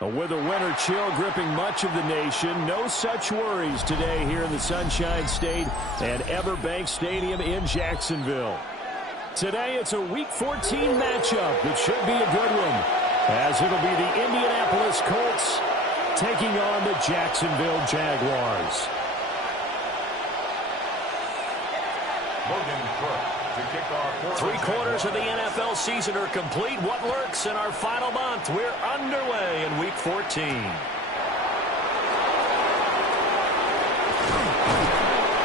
With a winter chill gripping much of the nation, no such worries today here in the Sunshine State at Everbank Stadium in Jacksonville. Today it's a Week 14 matchup that should be a good one, as it'll be the Indianapolis Colts taking on the Jacksonville Jaguars. Three-quarters of the NFL season are complete. What lurks in our final month? We're underway in Week 14. And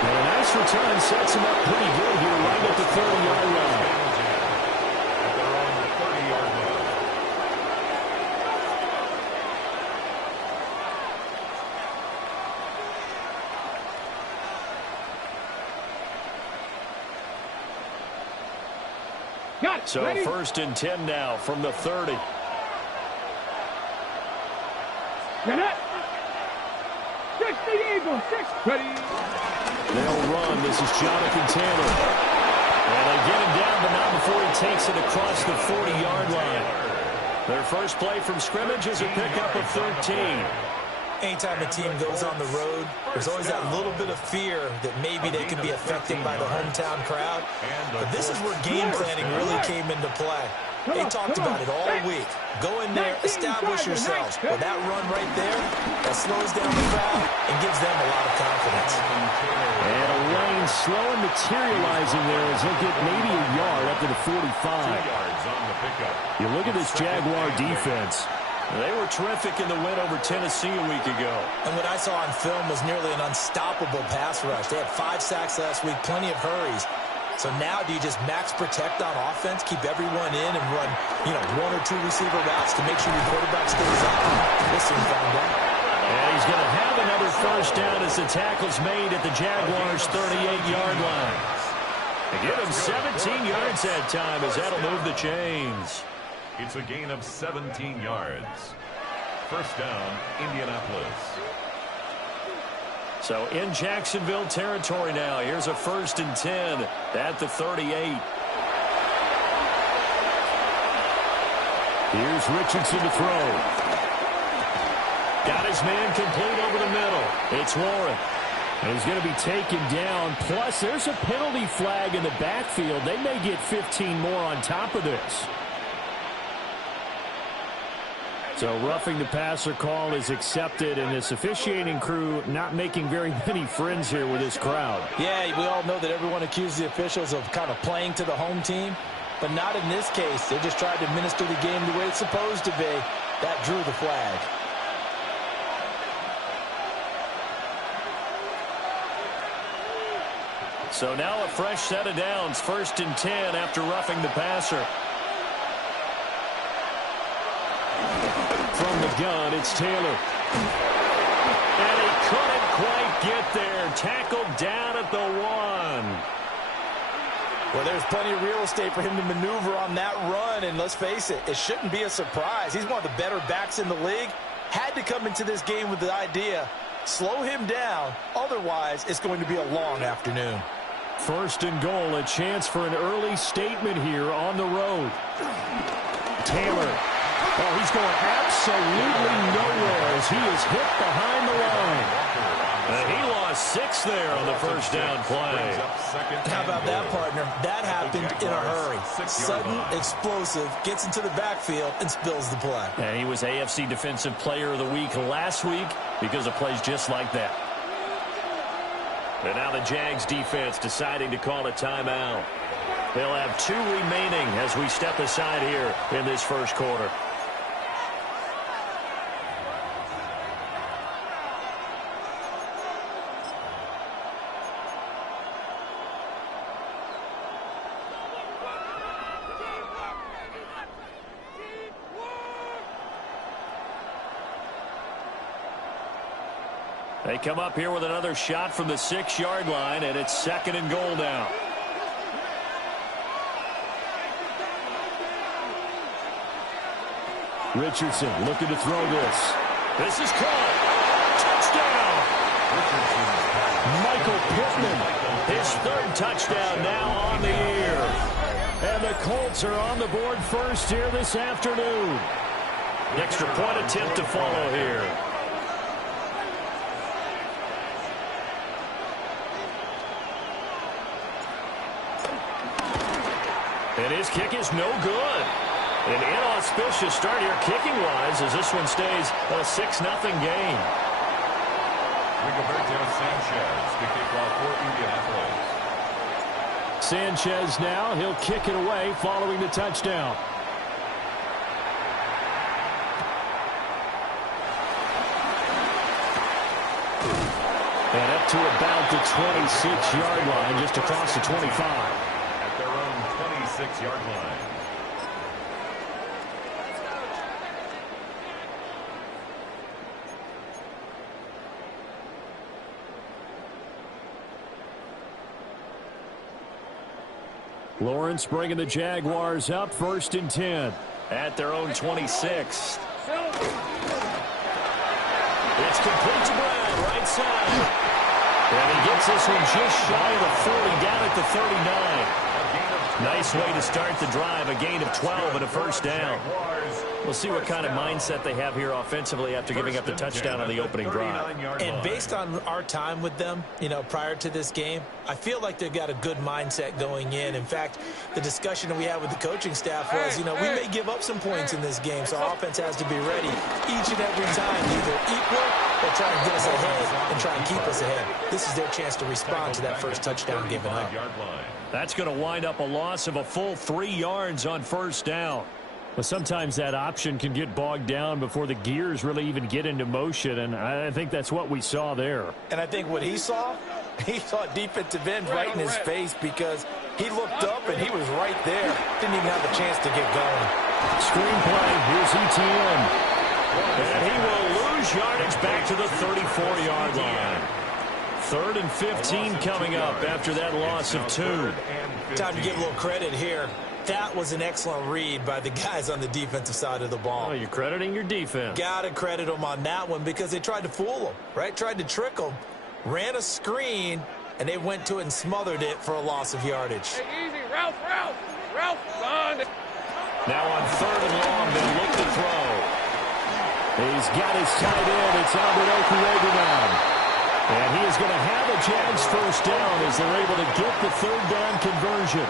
a nice return sets him up pretty good here right at the 30-yard line. So ready? 1st and 10 now from the 30. Ready. They'll run. This is Jonathan Taylor. And they get him down, but not before he takes it across the 40-yard line. Their first play from scrimmage is a pickup of 13. Anytime a team goes on the road, there's always that little bit of fear that maybe they could be affected by the hometown crowd. But this is where game planning really came into play. They talked about it all week. Go in there, establish yourselves. With that run right there, that slows down the crowd and gives them a lot of confidence. And a lane slow and materializing there as he'll get maybe a yard up to the 45. You look at this Jaguar defense. They were terrific in the win over Tennessee a week ago. And what I saw on film was nearly an unstoppable pass rush. They had 5 sacks last week, plenty of hurries. So now do you just max protect on offense, keep everyone in, and run, 1 or 2 receiver routes to make sure your quarterback stays up? We'll soon find out. And he's going to have another first down as the tackle's made at the Jaguars' 38-yard line. They give him 17 yards that time as that'll move the chains. It's a gain of 17 yards. First down, Indianapolis. So in Jacksonville territory now. Here's a 1st and 10 at the 38. Here's Richardson to throw. Got his man complete over the middle. It's Warren. And he's going to be taken down. Plus, there's a penalty flag in the backfield. They may get 15 more on top of this. So roughing the passer call is accepted, and this officiating crew not making very many friends here with this crowd. Yeah, we all know that everyone accuses the officials of kind of playing to the home team, but not in this case. They just tried to administer the game the way it's supposed to be. That drew the flag. So now a fresh set of downs, 1st and 10 after roughing the passer. From the gun, it's Taylor. And he couldn't quite get there. Tackled down at the 1. Well, there's plenty of real estate for him to maneuver on that run, and let's face it, it shouldn't be a surprise. He's one of the better backs in the league. Had to come into this game with the idea, slow him down, otherwise it's going to be a long afternoon. 1st and goal, a chance for an early statement here on the road. Taylor. Oh, he's going absolutely nowhere as he is hit behind the line. And he lost 6 there on the first down play. How about that, partner? That happened in a hurry. Sudden, explosive, gets into the backfield and spills the play. And he was AFC Defensive Player of the Week last week because of plays just like that. And now the Jags defense deciding to call a timeout. They'll have 2 remaining as we step aside here in this first quarter. They come up here with another shot from the 6-yard line, and it's 2nd and goal now. Richardson looking to throw this. This is caught. Touchdown. Michael Pittman, his 3rd touchdown now on the year. And the Colts are on the board first here this afternoon. An extra point attempt to follow here. And his kick is no good. An inauspicious start here kicking-wise as this one stays a 6-0 game. Rigoberto Sanchez to kick off for Indianapolis. Sanchez now, he'll kick it away following the touchdown. And up to about the 26-yard line, just across the 25. At their own 26-yard line. Lawrence bringing the Jaguars up, 1st and 10. At their own 26. It's complete to Brown, right side. And he gets this one just shy of the 40, down at the 39. Nice way to start the drive, a gain of 12 and a 1st down. We'll see what kind of mindset they have here offensively after giving up the touchdown on the opening drive. And based on our time with them, you know, prior to this game, I feel like they've got a good mindset going in. In fact, the discussion that we had with the coaching staff was, you know, we may give up some points in this game, so our offense has to be ready each and every time, either equal or try and get us ahead and try and keep us ahead. This is their chance to respond to that first touchdown given up. That's going to wind up a loss of a full 3 yards on 1st down. But sometimes that option can get bogged down before the gears really even get into motion, and I think that's what we saw there. And I think what he saw defensive end right in his face because he looked up and he was right there. Didn't even have a chance to get going. Screenplay, here's ETN. And he will lose yardage back to the 34-yard line. 3rd and 15 coming up after that loss of 2. Time to give a little credit here. That was an excellent read by the guys on the defensive side of the ball. Oh, you're crediting your defense. Got to credit them on that one because they tried to fool them, right? Tried to trick them. Ran a screen, and they went to it and smothered it for a loss of yardage. Hey, easy. Ralph, son. Now on 3rd and long, they look to throw. He's got his tight end. It's Albert Okuegbunam now. And he is going to have a Jags 1st down as they're able to get the 3rd down conversion.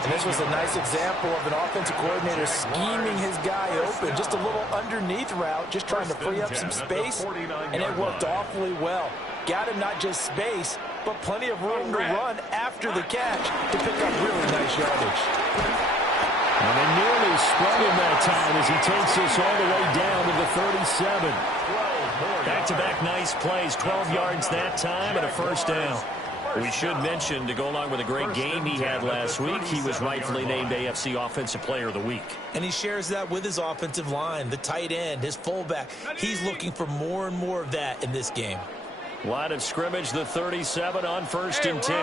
And this was a nice example of an offensive coordinator scheming his guy open. Just a little underneath route, just trying to free up some space, and it worked awfully well. Got him not just space, but plenty of room to run after the catch to pick up really nice yardage. And they nearly sprung him that time as he takes this all the way down to the 37. Back-to-back nice plays, 12 yards that time and a 1st down. We should mention, to go along with a great game he had last week, he was rightfully named AFC Offensive Player of the Week. And he shares that with his offensive line, the tight end, his fullback. He's looking for more and more of that in this game. Line of scrimmage, the 37 on 1st and 10.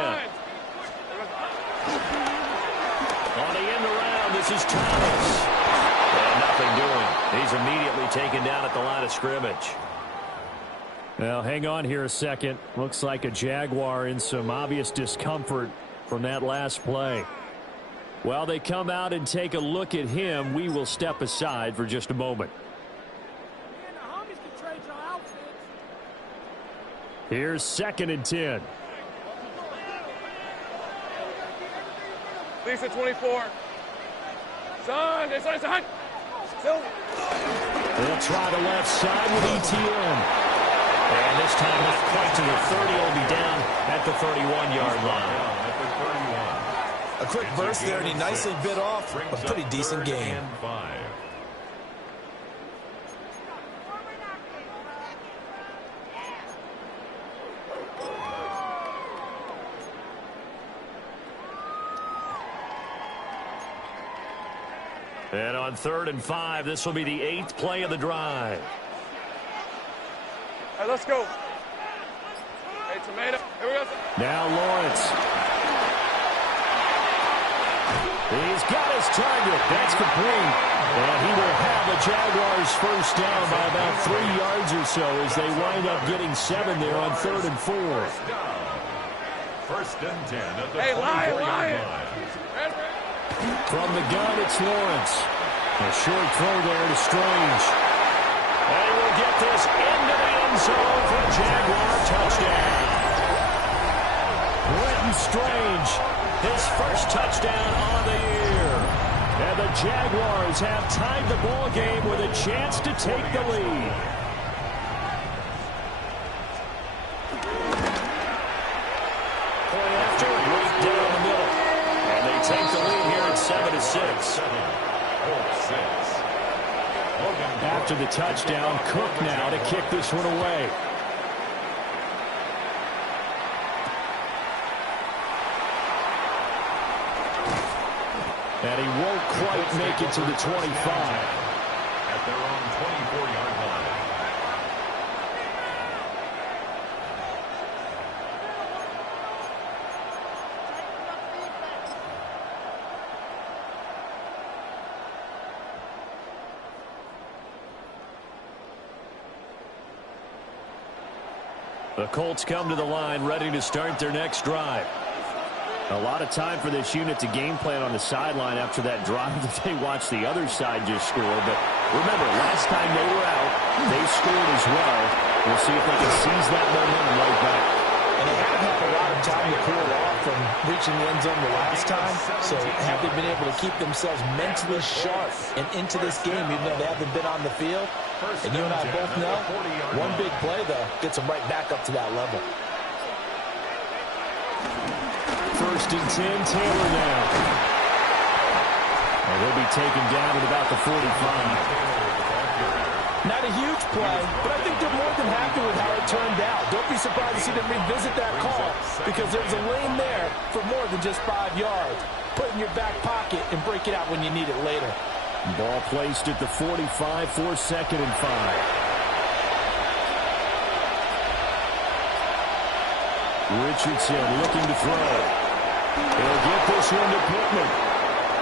On the end around, this is Thomas. And nothing doing. He's immediately taken down at the line of scrimmage. Well, hang on here a second. Looks like a Jaguar in some obvious discomfort from that last play. While they come out and take a look at him, we will step aside for just a moment. Here's 2nd and 10. Lisa 24. Son, it's on. They'll try the left side with ETN. And this time not quite to the 30. It'll be down at the 31-yard line. A quick burst there, and he nicely bit off a pretty decent game. And on 3rd and 5, this will be the 8th play of the drive. All right, let's go. Hey, tomato. Here we go. Now Lawrence. He's got his target. That's complete. And he will have the Jaguars 1st down by about 3 yards or so as they wind up getting 7 there on 3rd and 4. 1st and 10 at the Hey, Lion. From the gun, it's Lawrence. A short throw there to Strange. And he will get this into the end zone for a Jaguar touchdown. Brenton Strange, his first touchdown on the year. And the Jaguars have tied the ball game with a chance to take the lead. Point after, right down the middle. And they take the lead here at 7-6. After the touchdown, Cook now to kick this one away. And he won't quite make it to the 25. At their own 24-yard line. The Colts come to the line ready to start their next drive. A lot of time for this unit to game plan on the sideline after that drive that they watched the other side just score. But remember, last time they were out, they scored as well. We'll see if they can seize that momentum right back. And they haven't had a lot of time to cool off from reaching the end zone the last time. So have they been able to keep themselves mentally sharp and into this game even though they haven't been on the field? And you and I both know, one big play, though, gets them right back up to that level. First and 10, Taylor now. And he'll be taken down at about the 45. Not a huge play, but I think they're more than happy with how it turned out. Don't be surprised to see them revisit that call because there's a lane there for more than just 5 yards. Put it in your back pocket and break it out when you need it later. Ball placed at the 45 for 2nd and 5. Richardson looking to throw. He'll get this one to Pittman.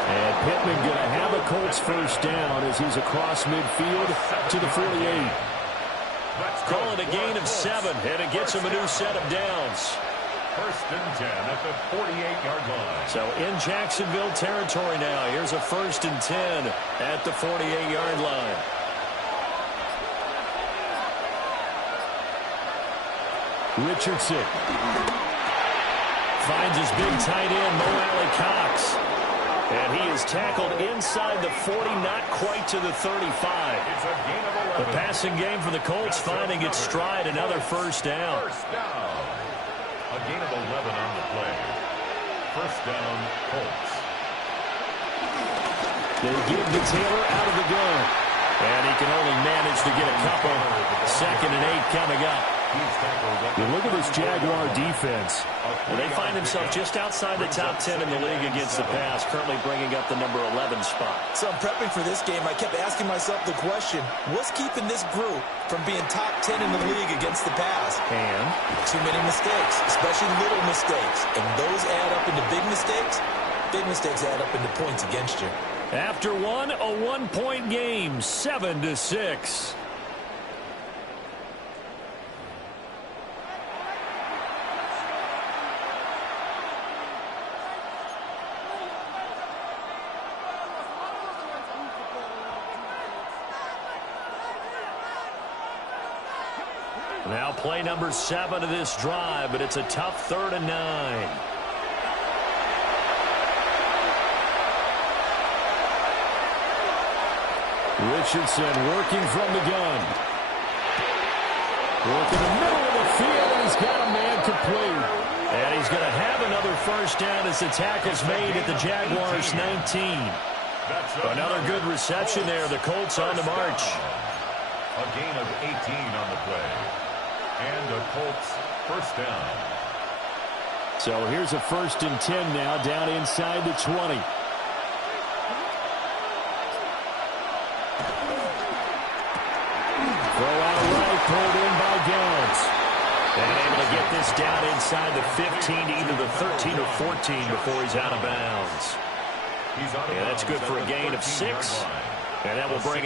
And Pittman going to have a Colts first down as he's across midfield to the 48. Call it a gain of 7, and it gets him a new set of downs. First and 10 at the 48-yard line. So in Jacksonville territory now. Here's a 1st and 10 at the 48-yard line. Richardson finds his big tight end, Mo Alley Cox. And he is tackled inside the 40, not quite to the 35. It's a gain of 11. The passing game for the Colts finding its stride, another first down. First down. A gain of 11 on the play. First down, Colts. They give to Taylor out of the gun. And he can only manage to get a couple. 2nd and 8 coming up. You look at this Jaguar defense. Well, they find themselves just outside the top 10 in the league against the pass, currently bringing up the number 11 spot. So I'm prepping for this game. I kept asking myself the question, what's keeping this group from being top 10 in the league against the pass? And too many mistakes, especially little mistakes. And those add up into big mistakes. Big mistakes add up into points against you. After one, a one-point game, 7-6. Now play number 7 of this drive, but it's a tough 3rd and 9. Richardson working from the gun. Working the middle of the field, and he's got a man complete. And he's going to have another first down as the tackle's made at the Jaguars' 19. Another good reception there. The Colts on the march. A gain of 18 on the play. And a Colts first down. So here's a 1st and 10 now, down inside the 20. Throw out right, pulled in by Downs. And able to get this down inside the 15 to either the 13 or 14 before he's out of bounds. And that's good for a gain of 6. And that will bring up